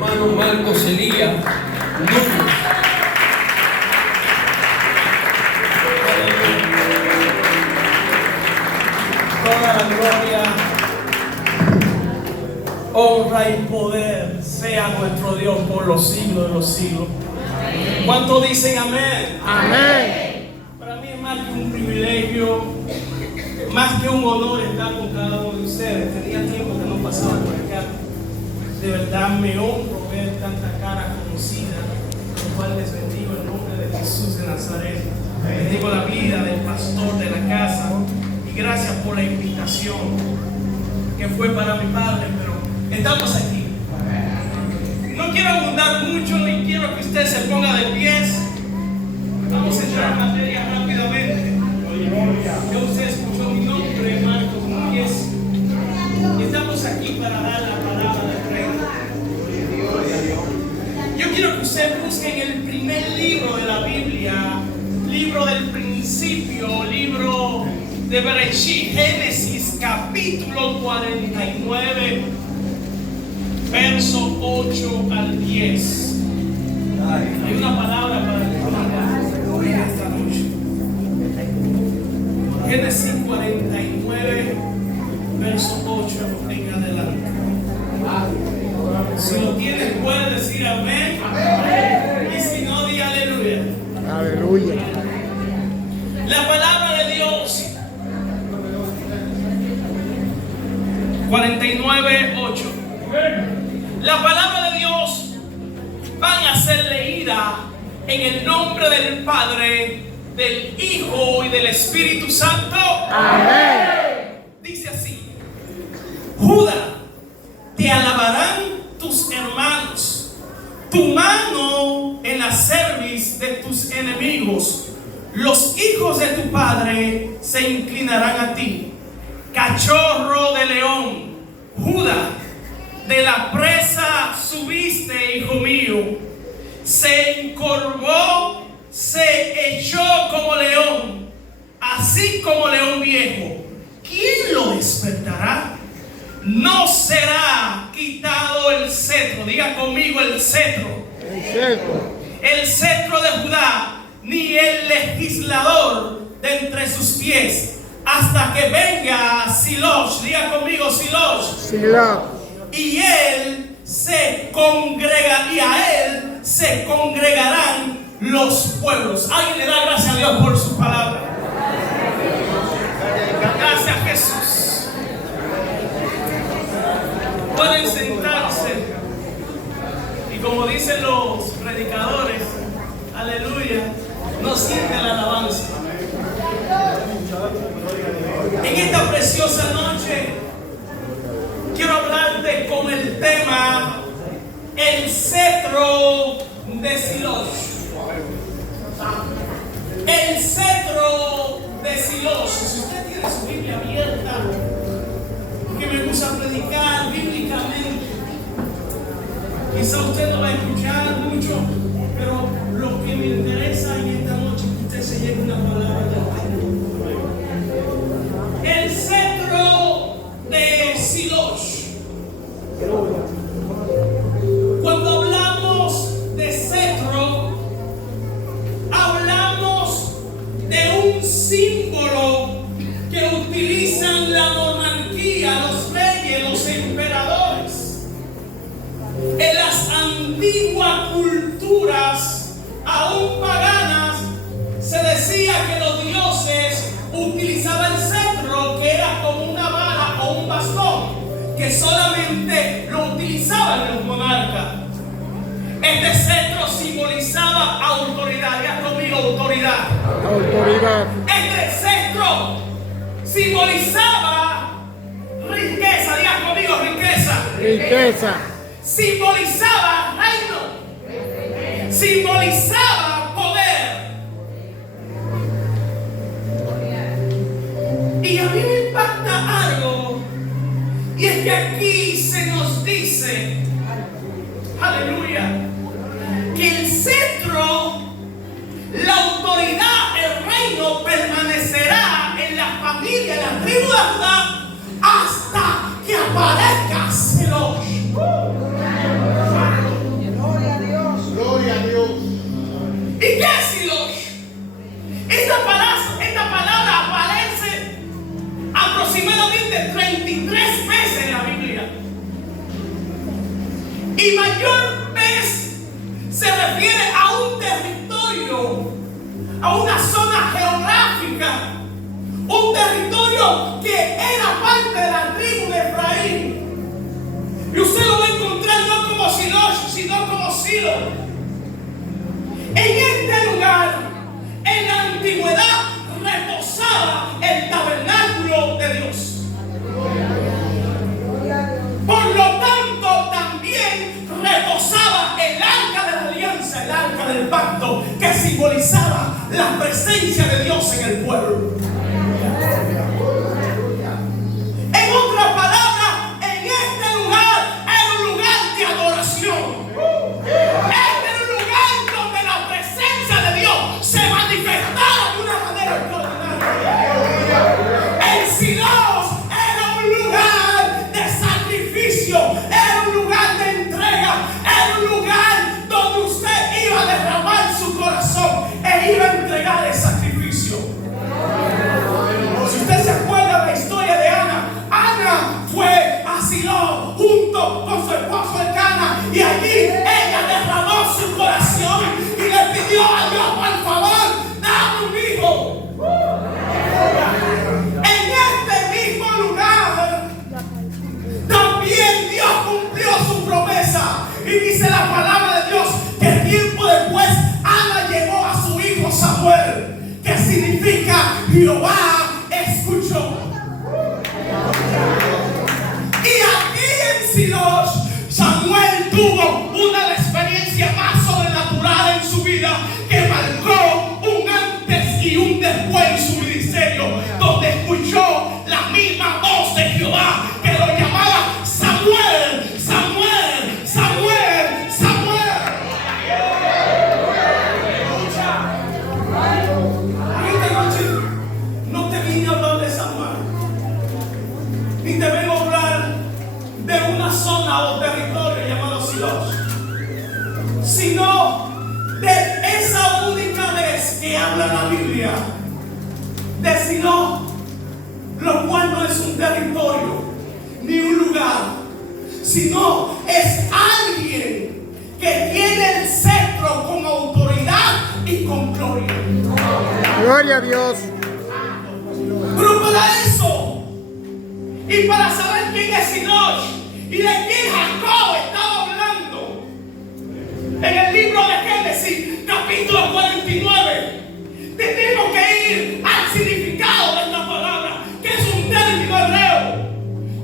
hermano Marcos Elías Núñez. Toda la gloria, honra y poder sea nuestro Dios por los siglos de los siglos. ¿Cuántos dicen amén? Amén. Para mí es más que un privilegio, más que un honor estar con cada uno de ustedes. Tenía tiempo que no pasaba por acá. De verdad me honro ver tanta cara conocida, lo cual les bendigo en nombre de Jesús de Nazaret. Bendigo la vida del pastor de la casa y gracias por la invitación que fue para mi padre, pero estamos aquí. No quiero abundar mucho ni quiero que usted se ponga de pies. Vamos a entrar en materia rápidamente. Ya usted escuchó mi nombre, Marcos Núñez, y estamos aquí para dar la palabra del Rey. Yo quiero que usted busque en el primer libro de la Biblia, libro del principio, libro de Bereshit, Génesis, capítulo 49, verso 8 al 10. Hay una palabra para el esta noche. Génesis 49, verso 8 en adelante. Si lo tienes, puede decir amén. Amén. Y si no, di aleluya. Aleluya. La palabra de Dios 49:8. La palabra de Dios van a ser leída en el nombre del Padre, del Hijo y del Espíritu Santo. Amén. Dice así: Judá, te alabarán tus hermanos, tu mano en la cerviz de tus enemigos. Los hijos de tu padre se inclinarán a ti. Cachorro de león, Judá, de la presa subiste, hijo mío. Se encorvó, se echó como león, así como león viejo. ¿Quién lo despertará? No será quitado el cetro. Diga conmigo el cetro. El cetro de Judá, ni el legislador de entre sus pies, hasta que venga Silosh. Diga conmigo Silosh. Silosh. Y él se congrega, y a él se congregarán los pueblos. Alguien le da gracias a Dios por su palabra. Gracias a Jesús. Pueden sentarse. Y como dicen los predicadores, aleluya, no sienten la alabanza. En esta preciosa noche quiero hablarte con el tema el cetro de Silosh. El cetro de Silosh. Si usted tiene su Biblia abierta, que me gusta predicar bíblicamente, quizá usted no va a escuchar mucho, pero lo que me interesa en esta noche es que usted se lleve una palabra de Dios. El cetro de Silosh. Cuando hablamos de cetro, hablamos de un símbolo que utilizan la monarquía, los reyes, los emperadores. En las antiguas culturas, aún paganas, se decía que los dioses utilizaban el cetro, que era como una vara o un bastón, que solamente lo utilizaban los monarcas. Este cetro simbolizaba autoridad. Ya conmigo, autoridad. Autoridad. Este cetro simbolizaba riqueza. Diga conmigo, riqueza. Riqueza. Simbolizaba reino. Simbolizaba poder. Y a mí me impacta algo, y es que aquí se nos dice, aleluya, que el cetro, la autoridad, el reino permanecerá en la familia, en la tribu de Judá, hasta que aparezca Silosh. Y mayor vez se refiere a un territorio, a una zona geográfica, un territorio que era parte de la tribu de Efraín. Y usted lo va a encontrar no como Shiloh, sino como Silo. En este lugar, en la antigüedad, reposaba el tabernáculo de Dios. Por lo tanto, también reposaba el arca de la alianza, el arca del pacto, que simbolizaba la presencia de Dios en el pueblo. En otras palabras, en este lugar era un lugar de adoración. Este era un lugar donde la presencia de Dios se manifestaba de una manera extraordinaria. El Siloh era un lugar de sacrificio, era un lugar de entrega, era un lugar donde usted iba a derramar su corazón e iba a entregar el sacrificio. Si usted se acuerda de la historia de Ana, Ana fue a Siloh junto con su esposo Elcana, y allí ella derramó su corazón y le pidió a Dios: por favor, dame un hijo. En este mismo lugar también Dios cumplió su promesa, y dice la palabra de Dios que tiempo después Ana llevó a su hijo Samuel, que significa Jehová escuchó. Y aquí en Siloh, Samuel tuvo una de las experiencias más sobrenaturales en su vida, que marcó un antes y un después en su ministerio, donde escuchó la misma voz de Jehová que lo llamaba: Samuel, Samuel, Samuel, Samuel. Esta noche no te vine a hablar de Samuel, ni te vengo a hablar de una zona o territorio llamado Siloh, sino de esa única vez que habla la Biblia de Siloh, lo cual no es un territorio ni un lugar, sino es alguien que tiene el cetro con autoridad y con gloria. Gloria a Dios. Pero para eso, y para saber quién es Siloh y de quién Jacob estaba hablando, en el libro de Génesis, capítulo 49, tenemos que ir al significado de esta palabra, que es un término hebreo,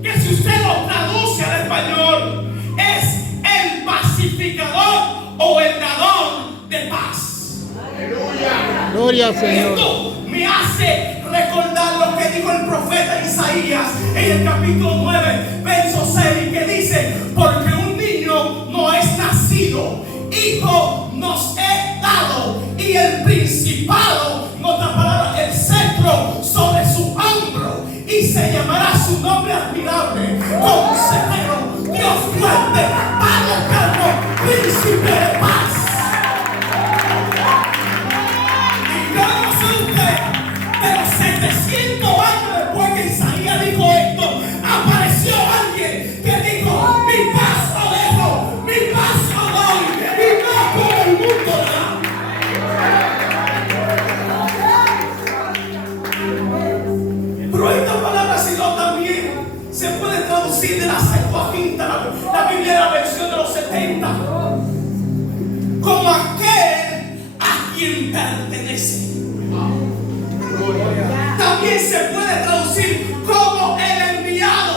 que si usted lo traduce al español, es el pacificador o el dador de paz. Gloria al Señor. Esto me hace recordar lo que dijo el profeta Isaías en el capítulo 9, verso 6, que dice: porque un niño no es nacido, hijo nos es dado, y el principado, en otras palabras, el cetro sobre su hombro, y se llamará su nombre admirable, consejero, Dios fuerte, Padre eterno, príncipe de paz. Y yo no sé usted, pero 700 años después que Isaías dijo esto, apareció alguien que dijo: mi paz os dejo, mi paz os doy, y no como el mundo da. Pero esta palabra Siloh también se puede traducir de la Septuaginta, la Biblia, la versión de los 70, como aquel a quien pertenece. También se puede traducir como el enviado.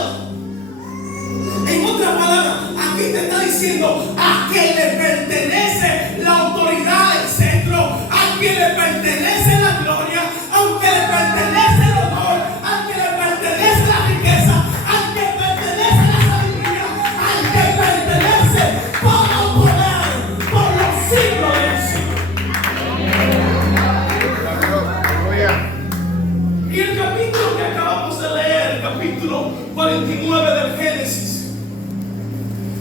En otras palabras, aquí te está diciendo a quien le pertenece la autoridad, el cetro, a quien le pertenece la gloria, aunque le pertenece el honor, al que le pertenece la riqueza, al que pertenece la sabiduría, al que pertenece todo poder por los siglos de los siglos. Y el capítulo que acabamos de leer, el capítulo 49 del Génesis,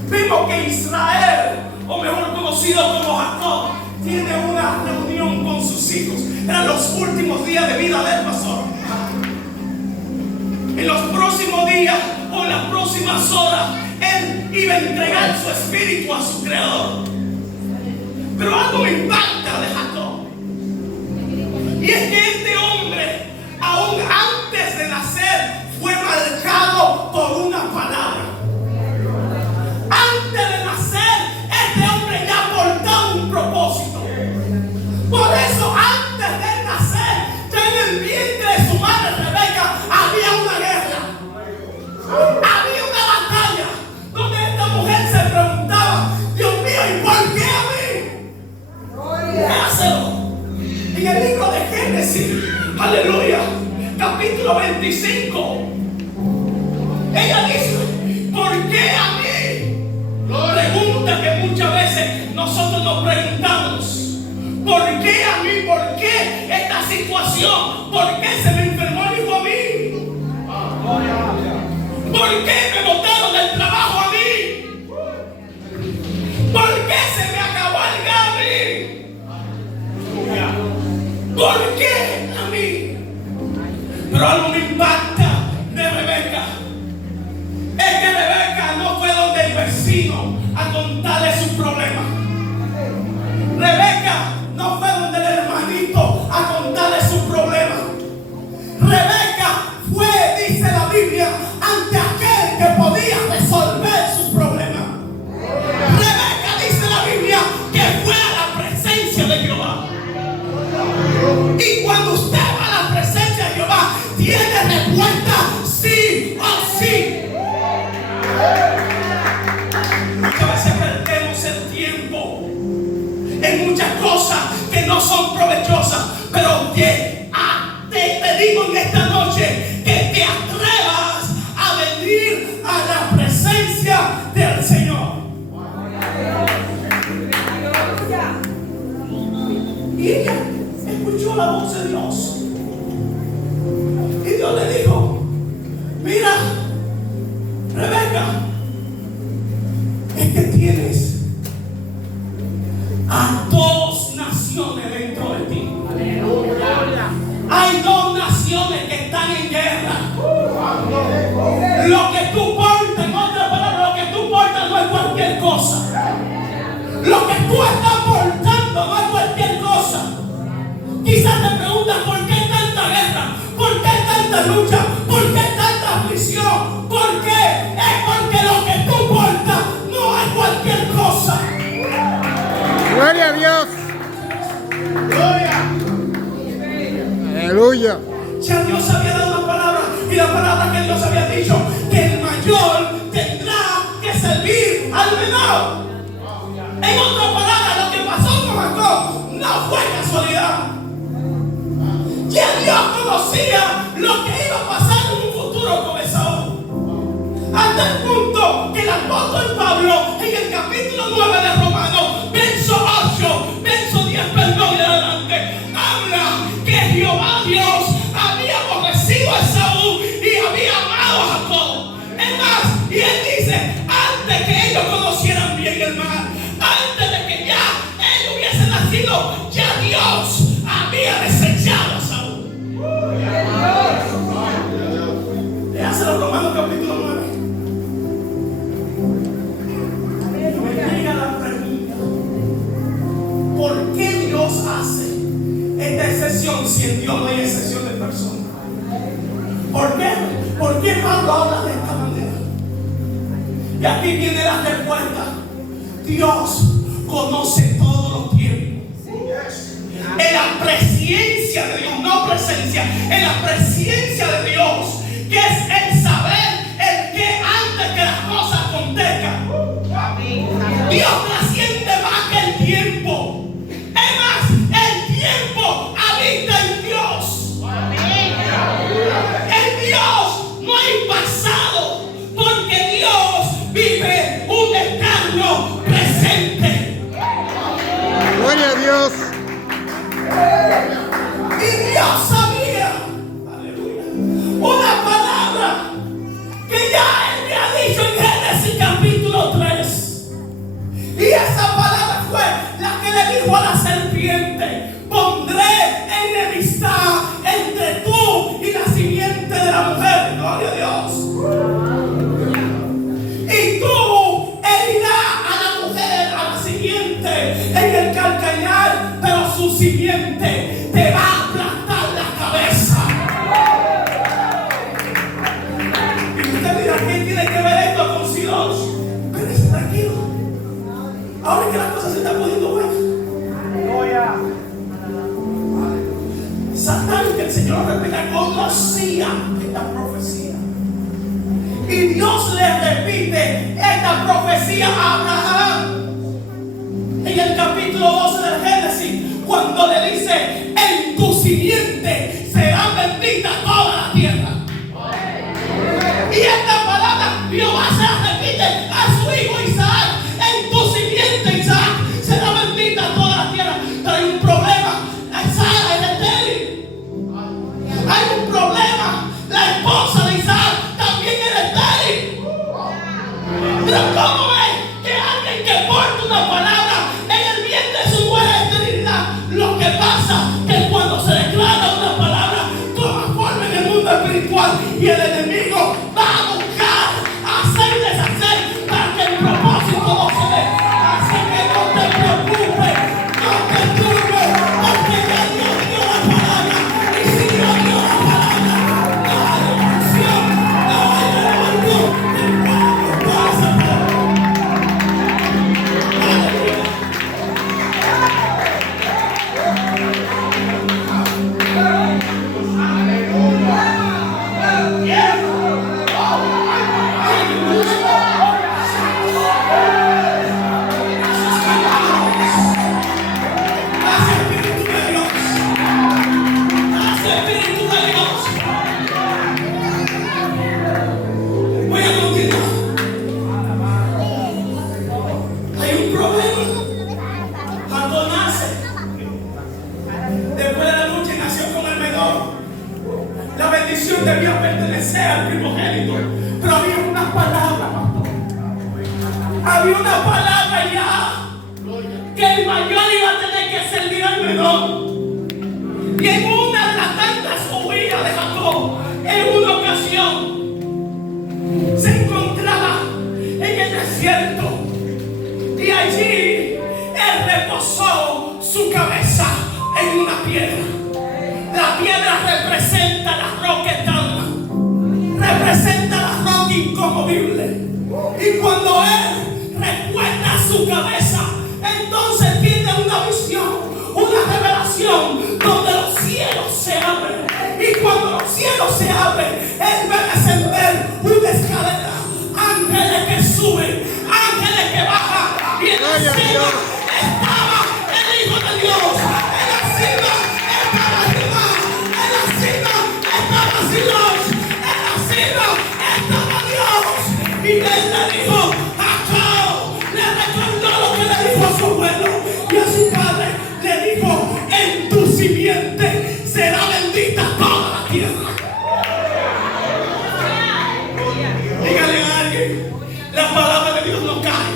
vimos que Israel, o mejor conocido como Jacob, tiene una reunión con sus hijos. Eran los últimos días de vida del pastor. En los próximos días o en las próximas horas, él iba a entregar su espíritu a su creador. Pero algo me impacta de Jacob. Y es que este hombre, aún antes de nacer, fue marcado por una palabra. Antes de nacer, este hombre ya portaba un propósito. Por eso, antes de nacer, ya en el vientre de su madre Rebeca, había una guerra. Había una batalla donde esta mujer se preguntaba: Dios mío, ¿y por qué a mí? Déjaselo. En el libro de Génesis, aleluya, capítulo 25, ella dice: ¿por qué a mí? Pregunta que muchas veces nosotros nos preguntamos: ¿por qué a mí? ¿Por qué esta situación? ¿Por qué se me enfermó el hijo a mí? ¿Por qué me botaron del trabajo a mí? ¿Por qué se me acabó el gas a mí? ¿Por qué a mí? Pero algo me impacta de Rebeca. Es que Rebeca no fue donde el vecino a contarle sus problemas. Rebeca no fue donde el hermanito a contarle sus problemas. Rebeca fue, dice la Biblia, ante aquel que podía resolver sus problemas. Rebeca, dice la Biblia, que fue a la presencia de Jehová. Y cuando usted va a la presencia de Jehová, tiene respuesta sí o sí. Muchas veces perdemos el tiempo en muchas cosas que no son provechosas, pero te digo en esta noche que te atrevas a venir a la presencia del Señor. Y ella escuchó la voz de Dios. Y Dios le dijo: mira, Rebeca, es que tienes a dos naciones dentro de ti. Hay dos naciones que están en guerra. Lo que tú portas, en otras palabras, lo que tú portas no es cualquier cosa. Lo que tú estás portando no es cualquier cosa. Quizás te preguntas: ¿por qué tanta guerra? ¿Por qué tanta lucha? ¿Por qué tanta aflicción? ¿Por qué? Es porque lo que tú portas no es cualquier cosa. Gloria a Dios. Aleluya. Ya Dios había dado una palabra, y la palabra que Dios había dicho: que el mayor tendrá que servir al menor. En otras palabras, lo que pasó con Jacob no fue casualidad. Ya Dios conocía lo que iba a pasar en un futuro con Esaú. Hasta el punto que el apóstol Pablo, en el capítulo 9 de Romanos, verso 8, verso 10, perdón, y adelante, habla que Jehová Dios había aborrecido a Esaú y había amado a Jacob. Es más, y él dice: antes que ellos conocieran bien el mal, antes de que ya ellos hubiesen nacido, ya Dios había desechado a Saúl. Léaselo, Romanos capítulo 9. Me llega la pregunta: ¿por qué Dios hace esta excepción si en Dios no hay excepción de personas? ¿Por qué? ¿Por qué Pablo habla de esta manera? Y aquí viene la respuesta: Dios conoce todos los tiempos. En la presencia de Dios, no presencia, en la presencia de Dios, que es el saber el que antes que las cosas acontezcan. Dios trasciende más que el tiempo. Es más, el tiempo habita en Dios. En Dios no hay pasado, porque Dios vive un eterno presente. Gloria a Dios. Y Dios sabía, aleluya, una palabra que ya Él me ha dicho en Génesis capítulo 3. Y esa palabra fue la que le dijo a la serpiente: pondré enemistad entre tú y la simiente de la mujer. Gloria a Dios. Y tú simiente te va a aplastar la cabeza. Y usted dirá, ¿qué tiene que ver esto con Silos? Pero es tranquilo. Ahora es que la cosa se está poniendo buena. Satán, que el Señor repita, conocía esta profecía. Y Dios le repite esta profecía a Abraham en el capítulo 12 del Génesis, cuando le dice: en tu simiente será bendita toda la tierra. Y esta palabra Jehová se la repite a su hijo Isaac: en tu simiente, Isaac, será bendita toda la tierra. Pero hay un problema: Sara es estéril. Hay un problema: la esposa de Isaac también era estéril. Pero ¿cómo es que alguien que porta una palabra en el vientre de su mujer es esterilidad? Lo que pasa es que cuando se declara una palabra, toma forma en el mundo espiritual, y el enemigo va a buscar hacer y deshacer para que el propósito no se dé. Así que no te preocupes, no te turbes, porque ya Dios dio la palabra. Y si Dios dio la palabra, no hay oración, no hay revolución, el pueblo pasa. Debía pertenecer al primogénito, pero había una palabra, pastor. Había una palabra ya, que el mayor iba a tener que servir al menor. Y en una de las tantas huidas de Jacob, en una ocasión se encontraba en el desierto, y allí él reposó su cabeza en una piedra. La piedra representa la roca eterna, representa la roca inconmovible. Y cuando él recuesta su cabeza, entonces tiene una visión, una revelación, donde los cielos se abren. Y cuando los cielos se abren, él ve descender una escalera, ángeles que suben, ángeles que bajan, y en la cima estaba el Hijo de Dios. En la cima estaba Jehová, en la cima estaba Silos, en la cima estaba Dios. Y él le dijo: Jacob, le recordó lo que le dijo a su abuelo y a su padre. Le dijo: en tu simiente será bendita toda la tierra. Dígale a alguien: la palabra de Dios no cae.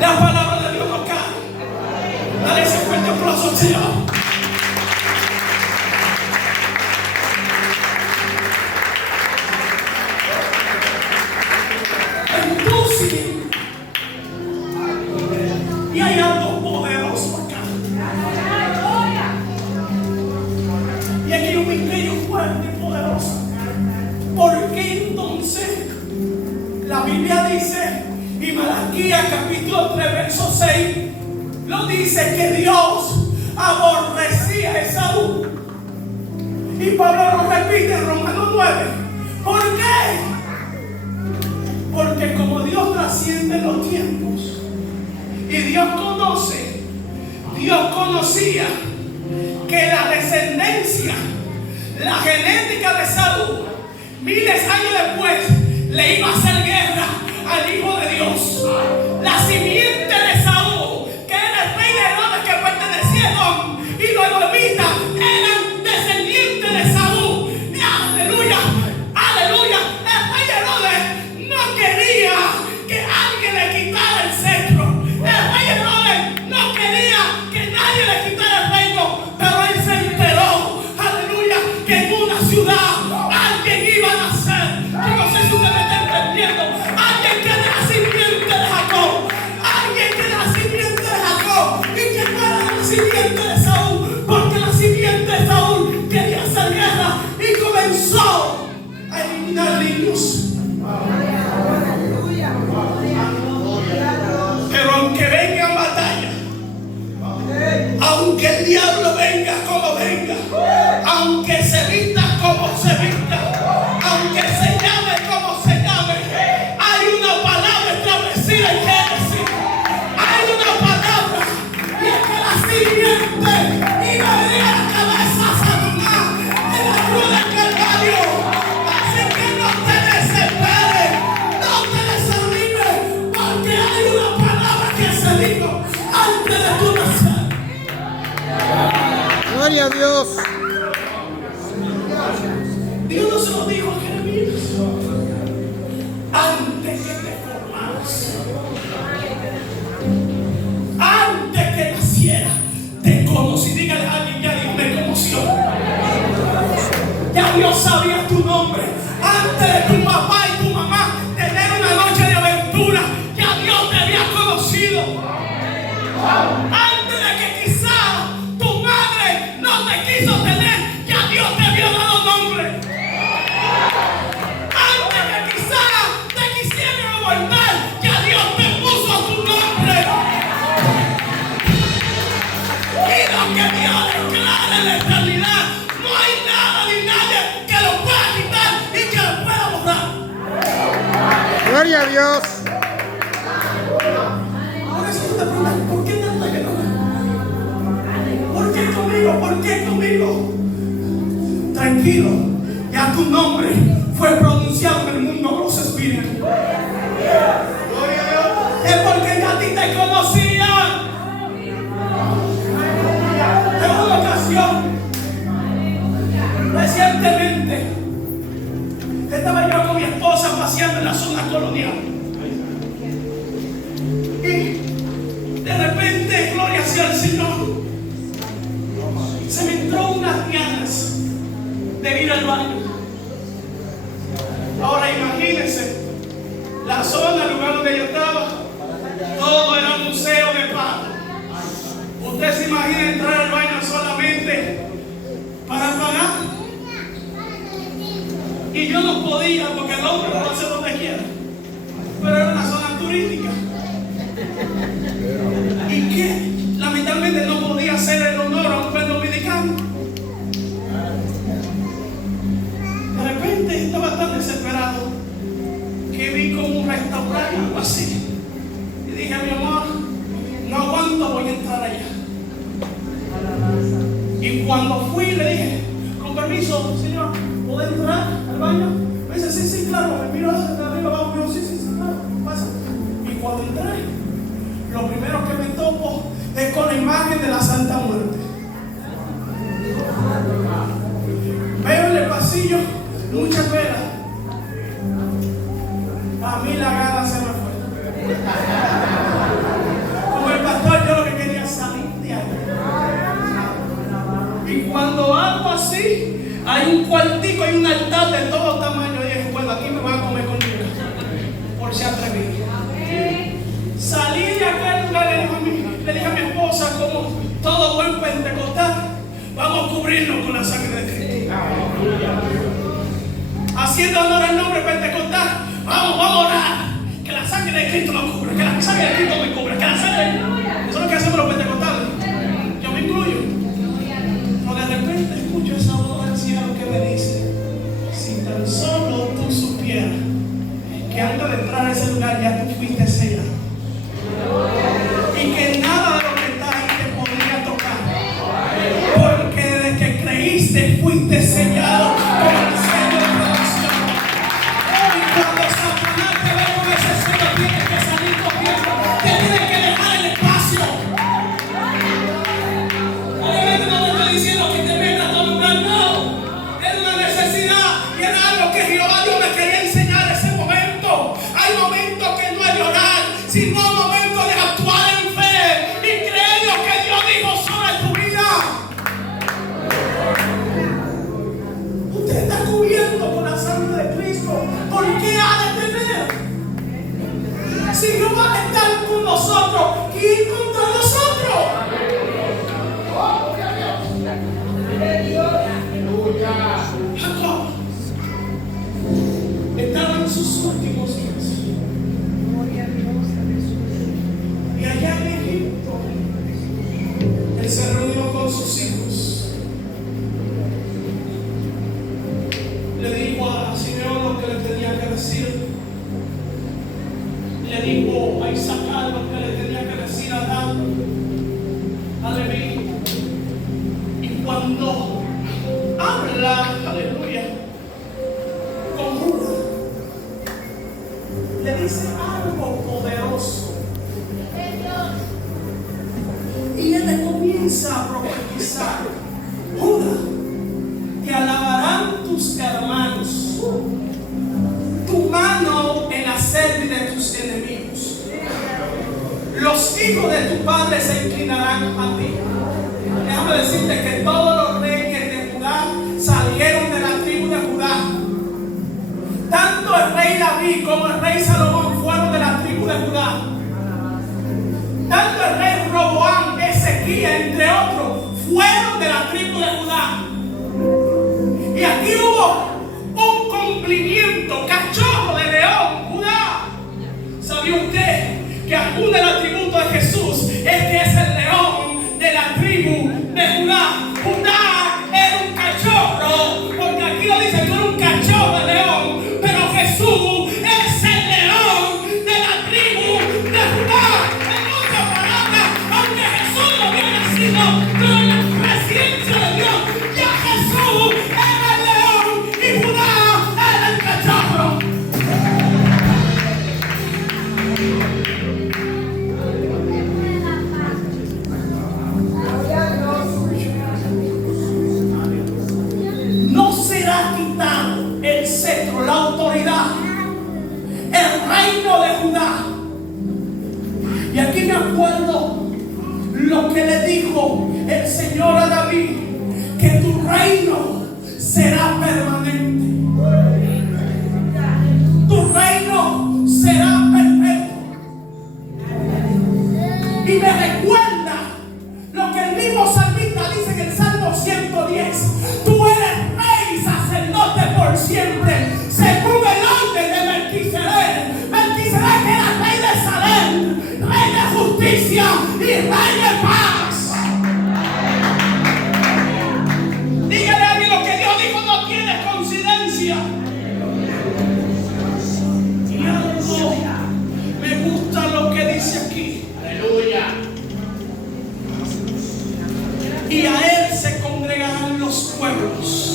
La palabra de Dios no cae. Dale ese fuerte aplauso al Señor. Y hay algo poderoso acá. Y aquí hay un misterio fuerte y poderoso. ¿Por qué entonces la Biblia dice, y Malaquías capítulo 3 verso 6 lo dice, que Dios aborrecía a Esaú? Y Pablo lo repite en Romanos 9. ¿Por qué? Porque como Dios trasciende los tiempos y Dios conoce, Dios conocía que la descendencia, la genética de Esaú, miles de años después, le iba a hacer guerra al Hijo de Dios. La simiente de Esaú, que era el rey de Herodes que pertenecía a Edom, y los edomitas eran descendientes de Esaú. Aleluya, aleluya. El rey Herodes no quería que alguien le quitara el cetro. El rey Herodes no quería que nadie le quitara el reino, pero él se enteró, aleluya, que en una ciudad alguien iba a nacer. Yo no sé si usted me está entendiendo. Alguien que de la simiente de Jacob, Aunque el diablo venga como venga, aunque se vista como se vista, aunque se llame como se llame, hay una palabra establecida en Génesis. Hay una palabra, y es que la simiente iba a venir a la cabeza a Satanás en la cruz del Calvario. Así que no te desesperes, no te desanimes, porque hay una palabra que se dijo antes de tu nacer. Gloria a Dios. Dios no se lo dijo a Jeremías antes que te formaras, antes que naciera, te conocí. Dígale a alguien, ya Dios me conoció. Ya Dios sabía tu nombre antes de tu papá y tu mamá tener una noche de aventura. Ya Dios te había conocido antes de que quizá tu madre no te quiso tener. Ya Dios te había dado nombre. Antes que quizá te quisieran abortar, ya Dios te puso tu nombre. Y lo que Dios declara en la eternidad, no hay nada ni nadie que lo pueda quitar y que lo pueda borrar. Gloria a Dios. Ahora sí te preguntas, ¿por qué tanta que no? ¿Por qué conmigo? ¿Por qué conmigo? Tranquilo, ya tu nombre fue pronunciado en el mundo de los espíritus. Es porque ya a ti te conocían. En una ocasión, recientemente, estaba yo con mi esposa paseando en la zona colonial. Y de repente, gloria sea el Señor, se me entró unas ganas de ir al baño. Ahora imagínense, la zona, el lugar donde yo estaba, todo era un museo de paz. Usted se imagina entrar al baño solamente para pagar. Y yo no podía, porque el hombre lo hace donde quiera. Pero era una zona turística. Y que lamentablemente no podía hacer el honor a un buen dominicano. De repente estaba tan desesperado que vi como un restaurante, algo así. Y dije a mi amor, no aguanto, voy a entrar allá. Y cuando fui le dije, con permiso, señor, ¿puedo entrar al baño? Me dice, sí, sí, claro. Me miro hacia arriba abajo, yo, sí, sí, sí, claro, pasa. Y cuando entré, lo primero que me topo es con la imagen de la Santa Muerte. Veo en el pasillo muchas velas. A mí la gana se me fue. Como el pastor, yo lo que quería es salir de ahí. Y cuando hago así, hay un cuartico, hay un altar de todo tamaño. Y dije, bueno, aquí me van a comer conmigo, por si atreví. Salí de aquel lugar, le dije a mi esposa, como todo buen pentecostal, vamos a cubrirnos con la sangre de Cristo. Haciendo honor al nombre pentecostal, vamos a orar. Que la sangre de Cristo nos cubra, que la sangre de Cristo me cubra, que la sangre. Eso es lo que hacemos los pentecostales. Yo me incluyo. Pero de repente escucho esa voz del cielo que me dice, si tan solo tú supieras que antes de entrar a ese lugar ya tú fuiste sellado. Y que nada de lo que está ahí te podría tocar. Porque desde que creíste fuiste sellado con el sello de redención. Y cuando Satanás te ve con ese sello, tienes que salir corriendo. Te tienes que dejar el espacio. Obviamente no te estoy diciendo que te metas a todo lugar, no. Es una necesidad y era algo que Jehová Dios me quería enseñar en ese momento. Hay momentos que no es llorar, sino momentos de actuar en fe y creer lo que Dios dijo sobre tu vida. Usted está cubierto con la sangre de Cristo. ¿Por qué ha de temer? Si Dios va a estar con nosotros, ¿quién contra nosotros? Jacob estaba en sus últimos días. Y allá en Egipto, el Él se reunió con sus hijos. Le dijo a Simeón lo que le tenía que decir. Le dijo a Isaacar lo que le tenía que decir a Dan, a Leví. Y cuando habla, aleluya, con Judá, le dice algo poderoso. Y él le comienza a profetizar: Judá, te alabarán tus hermanos, tu mano en la cerviz de tus enemigos. Los hijos de tu padre se inclinarán a ti. Déjame decirte que todos los reyes de Judá salieron de la tribu de Judá. Tanto el rey David como el rey Salomón fueron de la tribu de Judá. Tanto el rey Roboam, Ezequiel, entre otros, fueron de la tribu de Judá. Y aquí hubo un cumplimiento, cachorro de león, Judá. ¿Sabía usted que algún del atributo de Jesús es que es el león de la tribu de Judá? Judá era un cachorro, porque aquí lo dice, tú eres un cachorro de león, pero Jesús es el león de la tribu de Judá. En otras palabras, aunque Jesús no había nacido con la presencia de Dios, ya Jesús era el león y Judá era el cachorro. No será quitado el cetro, la autoridad, el reino de Judá. Y aquí me acuerdo lo que le dijo el Señor a David, que tu reino será permanente. Tu reino será perfecto. Y me recuerda lo que el mismo salmista dice en el Salmo 110. Tú eres rey y sacerdote por siempre, según el orden de Melquisedec. Melquisedec era rey de Salem, rey de justicia y rey de paz. Dígale a mí, lo que Dios dijo no tiene coincidencia. Y algo me gusta lo que dice aquí. Aleluya. Y a él se congregarán los pueblos.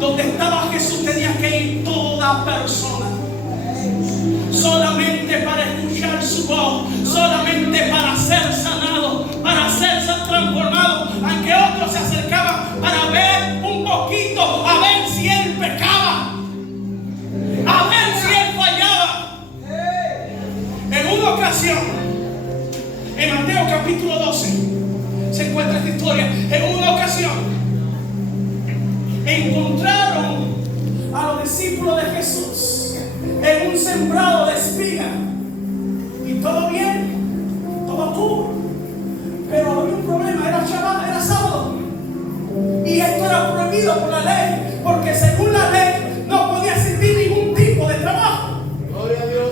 Donde estaba Jesús tenía que ir toda persona, solamente para escuchar su voz, solamente para ser sanado, para ser transformado. Aunque otros se acercaban para ver un poquito, a ver si él pecaba, a ver si él fallaba. En una ocasión, en Mateo capítulo 12, se encuentra esta historia. En una ocasión encontraron a los discípulos de Jesús en un sembrado de espiga, y todo bien, todo cool, pero había un problema. Era Shabbat, era sábado, y esto era prohibido por la ley, porque según la ley no podía existir ningún tipo de trabajo. Gloria a Dios.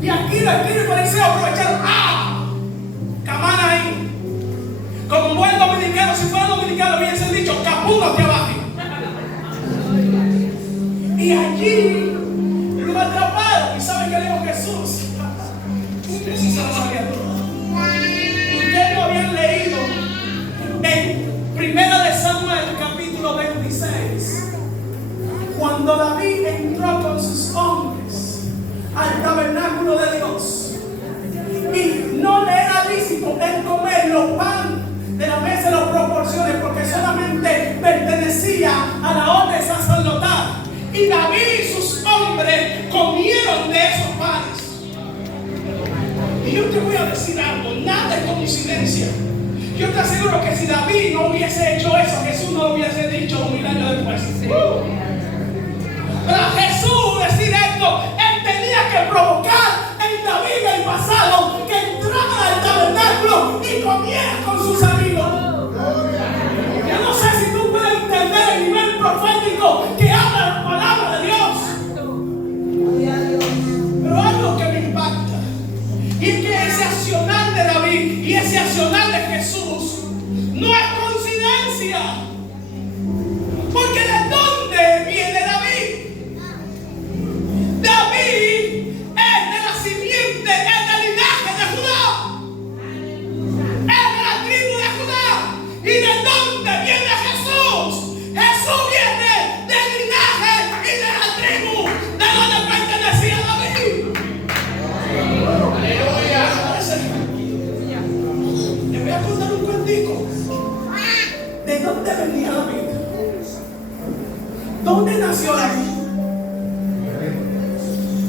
Y aquí los espíritus fariseos aprovecharon. Camana ahí, como buen dominicano, si fuera dominicano hubiese dicho: capuno te abajo. Y allí lo atraparon. ¿Y saben qué dijo Jesús? Jesús se lo sabía todo. Ustedes lo habían leído en 1 de Samuel capítulo 26, cuando David entró con sus hombres al tabernáculo de Dios, y no le era lícito el comer los pan de la mesa de las proporciones, porque solamente pertenecía a la orden sacerdotal. Y David y sus hombres comieron de esos panes. Y yo te voy a decir algo, nada es coincidencia. Yo te aseguro que si David no hubiese hecho eso, Jesús no lo hubiese dicho 1000 años después. Para Jesús decir esto, él tenía que provocar en David el pasado que entrara al tabernáculo y comiera con sus amigos. Yo no sé si tú puedes entender el nivel profético que habla la palabra de Dios. Pero algo que me impacta, y es que ese accionar de David y ese accionar de Jesús no ¿De dónde venía David? ¿Dónde nació David?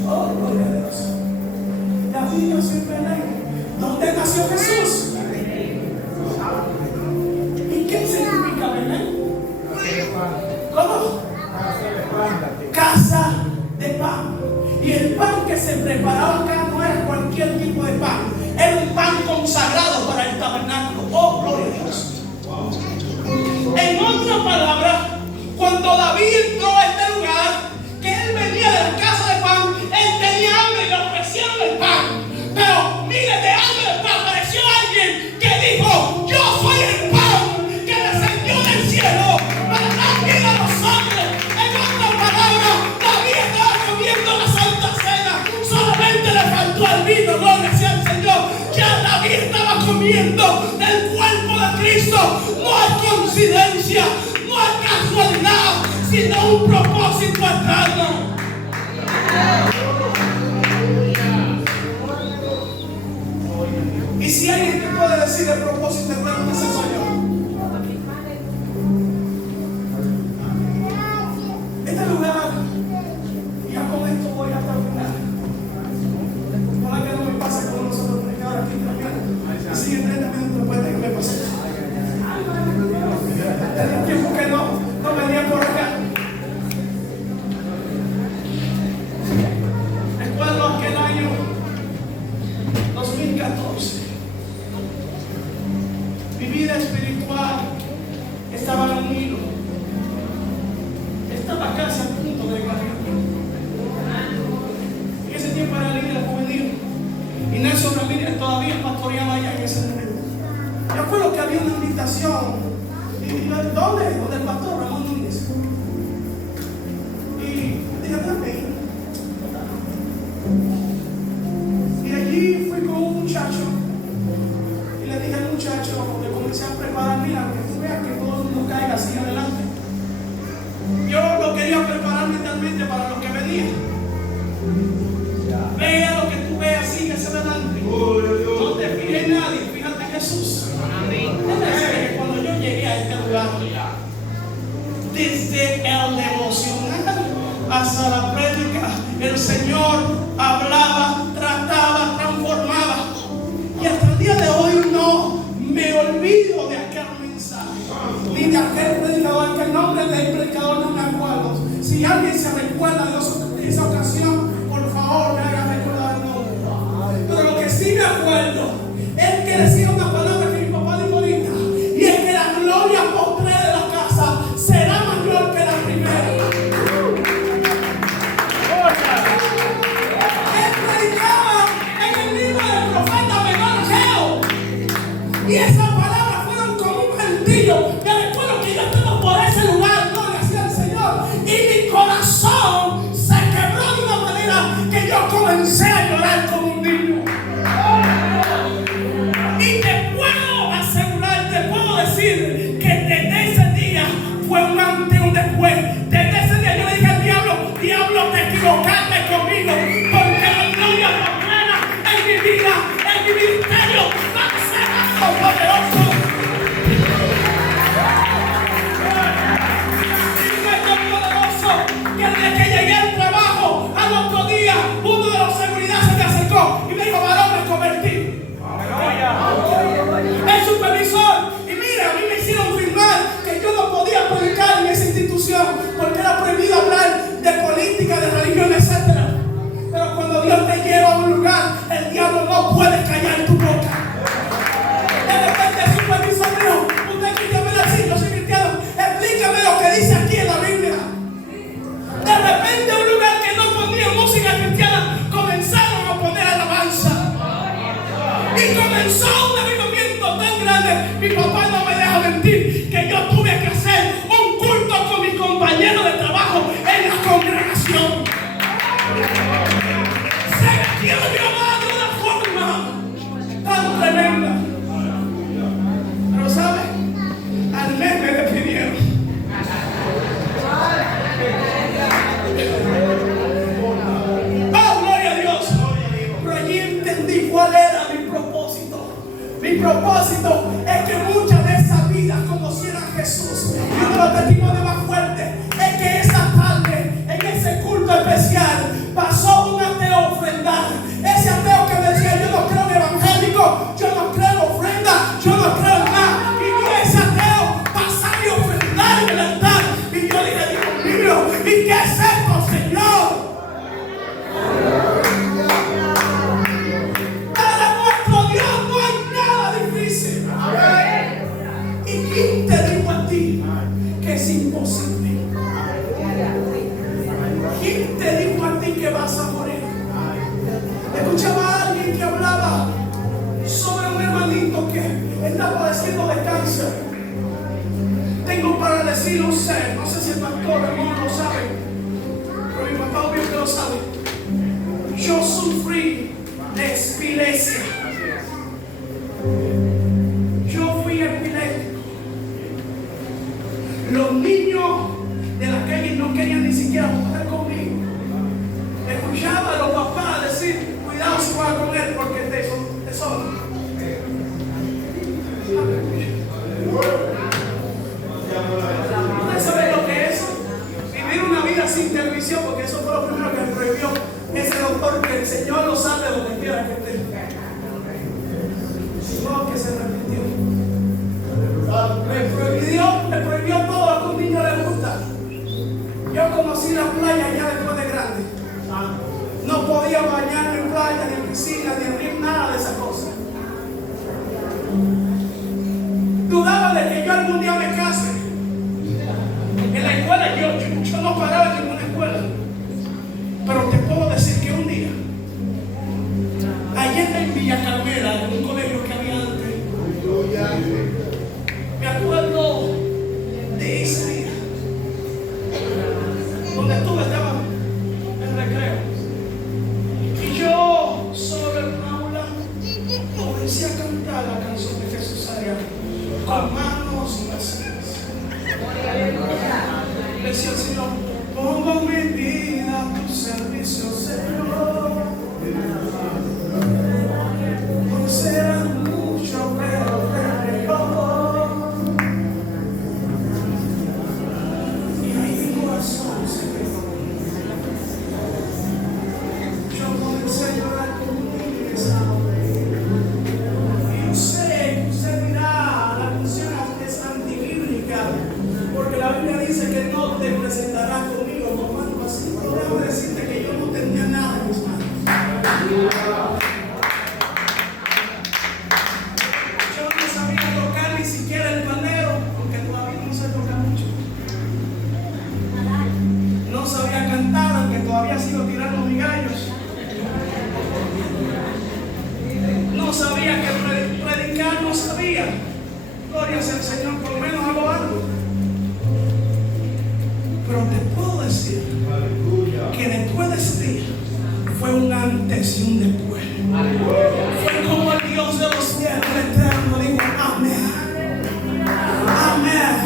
Oh, gloria a Dios. David nació en Belén. ¿Dónde nació Jesús? ¿Y qué significa Belén? ¿Cómo? Casa de pan. Y el pan que se preparaba acá no era cualquier tipo de pan. Era un pan consagrado para el tabernáculo. Oh, gloria a Dios. En otras palabras, cuando David entró a este lugar, que él venía de la casa de pan, él tenía hambre y le ofrecieron el pan. Pero mire, de hambre del pan apareció alguien que dijo: yo soy el pan que descendió del cielo para dar vida a los hombres. En otras palabras, David estaba comiendo la Santa Cena, solamente le faltó el vino, gloria sea al Señor. Ya David estaba comiendo del cuerpo de Cristo. No es coincidencia, no es casualidad, sino un propósito eterno. Y si alguien te puede decir el propósito eterno, ese soy yo. Este lugar, y ya con esto voy a terminar. Ojalá que no me pase como nosotros predicadores aquí también. Así que 30 minutos después de que me pase. Tenía tiempo que no venía por acá. Recuerdo aquel año 2014. Mi vida espiritual estaba en un hilo. Estaba casi a punto de caer. En ese tiempo era líder juvenil. Y Nelson Ramírez todavía pastoreaba allá en ese momento. Yo recuerdo que había una invitación. ¿Y dónde? Donde el pastor Ramón Núñez. Y dije, también. Y allí fui con un muchacho. Y le dije al muchacho, le comencé a preparar, mira, que tú veas que todo el mundo caiga así adelante. Yo lo quería preparar mentalmente para lo que venía. Vea lo que tú veas, sigue hacia adelante. No te fijes en nadie, fíjate en Jesús. Que cuando yo llegué a este lugar, desde el devocional hasta la prédica, el Señor hablaba, trataba, transformaba. Y hasta el día de hoy no me olvido de aquel mensaje, ni de aquel predicador, que el nombre del predicador no me acuerdo. Si alguien se recuerda de esa ocasión, por favor me haga recordar el nombre. Pero lo que sí me acuerdo es que decía una palabra que mi papá dijo ahorita, y es que la gloria postrera de la casa será mayor que la primera. Él predicaba en el libro del profeta Menor. Y esas palabras fueron como un martillo. Me recuerdo que yo estaba por ese lugar, gloria sea al Señor, y mi corazón se quebró de una manera que yo comencé a llorar como un niño. Y te puedo asegurar, te puedo decir que desde ese día fue un antes y un después. Desde ese día yo le dije al diablo, diablo, te equivocaste conmigo, porque la gloria plena en mi vida, en mi ministerio, va a ser algo poderoso. Y fue tan poderoso que desde que llegué al trabajo, al otro día, uno de los seguridad se me acercó y me dijo, varón, me convertí. El supervisor, y mira, a mí me hicieron firmar que yo no podía predicar en esa institución porque era prohibido hablar de política, de religión, etc. Pero cuando Dios te lleva a un lugar, el diablo no puede callar tu boca. De repente el supervisor dijo, usted es cristiano, así, yo soy cristiano, explícame lo que dice aquí en la Biblia. De repente un lugar que no ponía música cristiana, comenzaron a poner alabanza. Y comenzó un avivamiento tan grande. Mi papá no me deja mentir que yo tuve que hacer un culto con mi compañero de trabajo en la congregación. Se metió mi mamá de una forma tan tremenda. Pero ¿sabe? Al mes me despidieron. ¡Oh, gloria a Dios! Pero allí entendí cuál era mi propósito. Mi propósito es que muchas de esas vidas conocieran a Jesús. Jesús. Y uno de los testimonios más fuertes es que esa tarde, en ese culto especial, pasó un ateo a ofrendar. Ese ateo que decía: yo no creo en evangélico, yo no creo en ofrenda, yo no creo en nada. Y vi a ese ateo pasar y ofrendar en el altar. Y yo dije: Dios mío, ¿y qué es esto, Señor? Para nuestro Dios no hay nada difícil. ¿Y quién te dijo a ti que es imposible? ¿Quién te dijo a ti que vas a morir? Escuchaba a alguien que hablaba sobre un hermanito que está padeciendo de cáncer. Tengo para decir un ser, no sé si el pastor hermano lo sabe, pero mi papá obvio que lo sabe. Yo sufrí de epilepsia. Yo fui epiléptico. Los niños de la calle no querían ni siquiera jugar conmigo. Escuchaba a los papás decir: cuidado si vas a comer porque te son. ¿Ustedes saben lo que es? Vivir una vida sin televisión, porque eso fue lo primero que me prohibió ese doctor, que el Señor lo sabe donde quiera que esté. No, que se repitió. Me prohibió todo lo que a un niño le gusta. Yo conocí la playa ya después de grande. No podía bañarme en playa, ni en piscina, ni en río, nada de esas cosas. Dudaba de que yo algún día me case. En la escuela yo no paraba en ninguna escuela. Pero te puedo decir que un día, allá en Villa Carmela, en un colegio que había antes, me acuerdo de ese día, donde tú estabas en recreo. Y yo, sobre el aula, comencé a cantar la canción de Jesús allá, con manos vacías. Decía el Señor: pongo mi vida a tu servicio, Señor. No será mucho, pero te mejor. Y ahí mi corazón se quedó. Yo comencé a llorar como un niño esa noche. Y yo sé que usted dirá: la canción es antibíblica, porque la Biblia dice que no te presentarás conmigo con manos vacías. Pero déjame decirte que yo no tenía nada en mis manos. Yo no sabía tocar ni siquiera el pandero, porque todavía no sé tocar mucho. No sabía cantar, aunque todavía sigo tirando mis gallos. No sabía que predicar, no sabía. Gloria sea al Señor, por lo menos hago algo. Pero te puedo decir que después de ese día fue un antes y un después. Fue como el Dios de los cielos eterno dijo: amén, amén,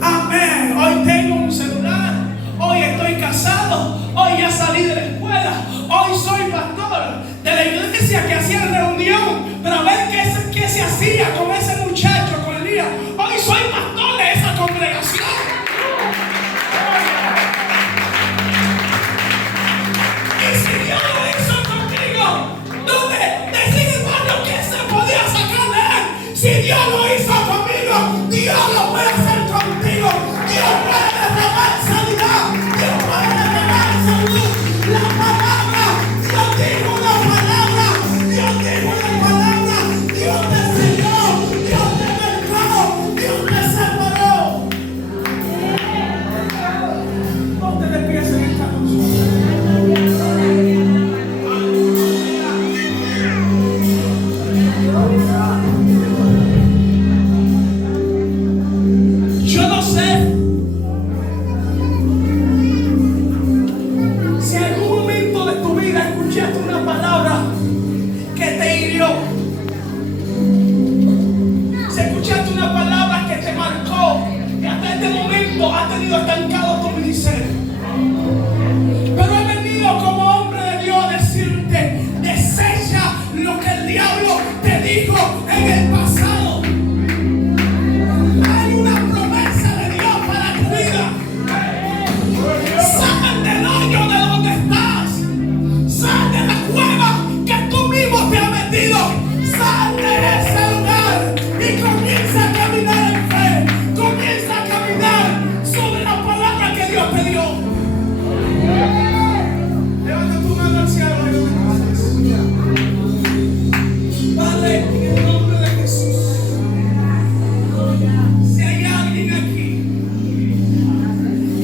amén. Hoy tengo un celular, hoy estoy casado, hoy ya salí de la escuela, hoy soy pastor de la iglesia que hacía reunión para ver qué se hacía con ese muchacho, con Elías. Hoy soy pastor de esa congregación. Y si Dios lo hizo contigo, ¿dónde decir, hermano, que se podía sacar de él? Si Dios lo hizo conmigo, Dios lo puede hacer contigo. Dios puede derramar sanidad, Dios puede derramar salud. La palabra, Dios dijo una palabra, Dios dijo una palabra, Dios te selló, Dios te marcó, Dios te separó. Ponte de pies en esta noche. el nombre de Jesús. Si hay alguien aquí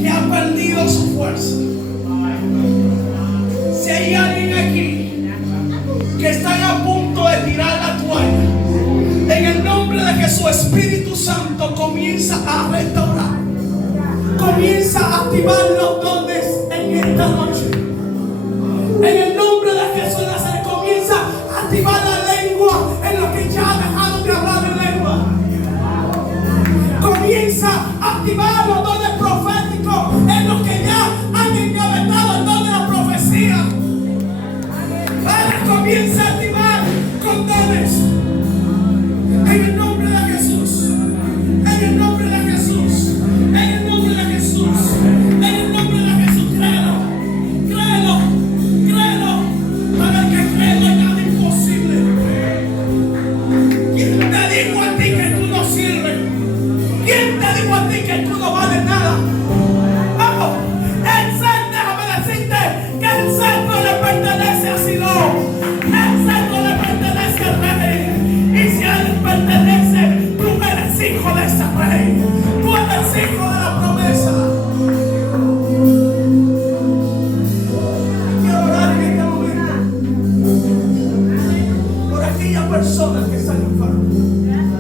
que ha perdido su fuerza, si hay alguien aquí que están a punto de tirar la toalla, en el nombre de Jesús, Espíritu Santo comienza a restaurar, comienza a activar los dones en esta noche. En el nombre de Jesús de Nazaret, comienza a activar la lengua en los que ya dejaron de hablar en lengua. Comienza a activar los dones proféticos en los que ya han engavetado el don de la profecía. Padre, comienza a activar con dones. En el nombre de Jesús. En el nombre de Jesús. En el nombre de Jesús. En el nombre de Jesús. Créelo. Créelo. Créelo. Para el que cree no hay nada imposible. ¿Quién te dijo a ti que tú no sirves? ¿Quién te dijo a ti que tú no vales nada? Vamos. El ser, déjame decirte que el centro le pertenece a Silo. El centro le pertenece al rey. Y si a él pertenece, tú eres hijo de ese rey.